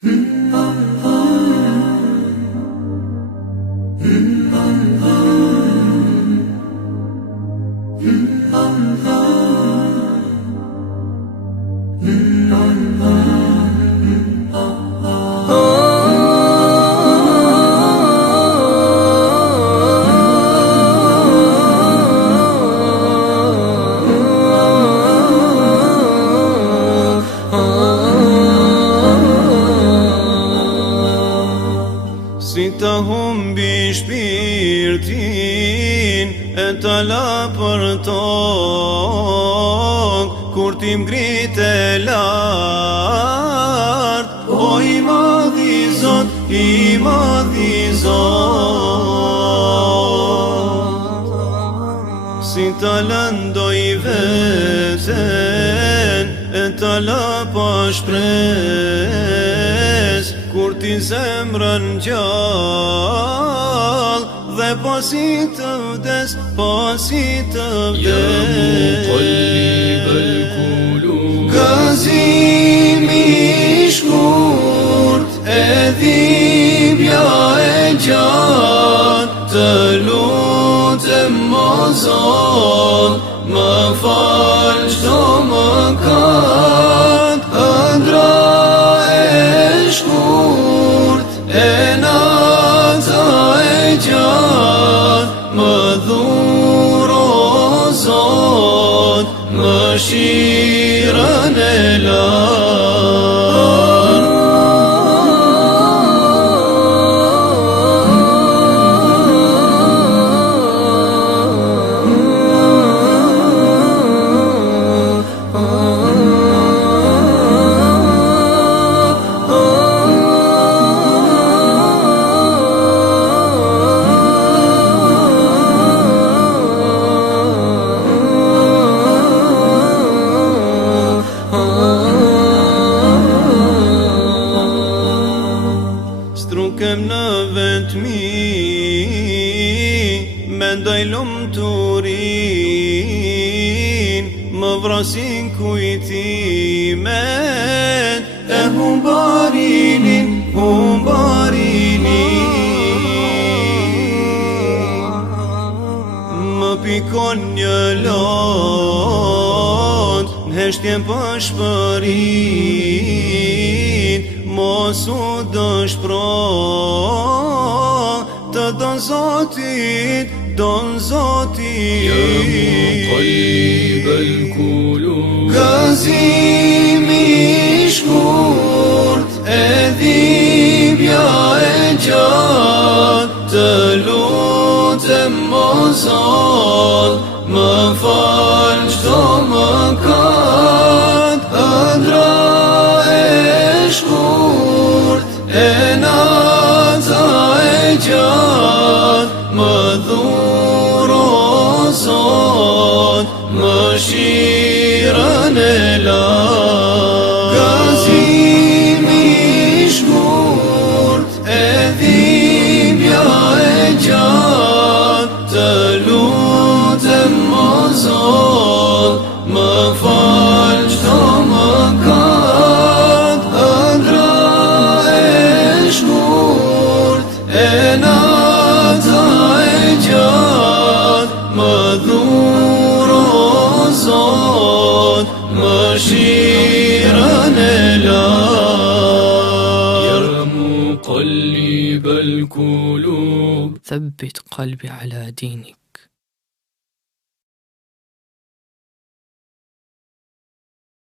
Si të humbi shpirtin e të la për tokë, kur ti mgrite lartë, o i madhi Zot, i madhi Zot. Si të lëndoj veten e të la pa shpresë, kur ti zemrën gjallë dhe pasi të vdes, pasi të vdes. Gëzimi i shkurt e dhimbja e gjatë, të lutem o Zot, më fal çdo mëkat, ëndra e shkurt e nata e gjatë, më dhuro Zot, mëshirën e Strukem në vetmi, mendoj lumturin, më vrasin kujtimet e humbarinin. Më pikon një lot, n'heshtjen pëshpërin, mos u dëshpro, të don Zotit, don Zotit. Ya muqallib al-qulub, gëzimi i shkurt e dhimbja e gjatë, të lutem o Zot, më fal çdo mëkat, ëndra e shkurt e nata e gjatë, më dhuro Zot, mëshirën e lartë. Gëzimi i shkurt e dhimbja e gjatë, të lutem o Zot, më fal çdo mëkat, ëndra e shkurt e nata e gjatë, më dhuro Zot, mëshirën e lartë. Ya muqallib al-qulub, ثبت قلبي على دينك.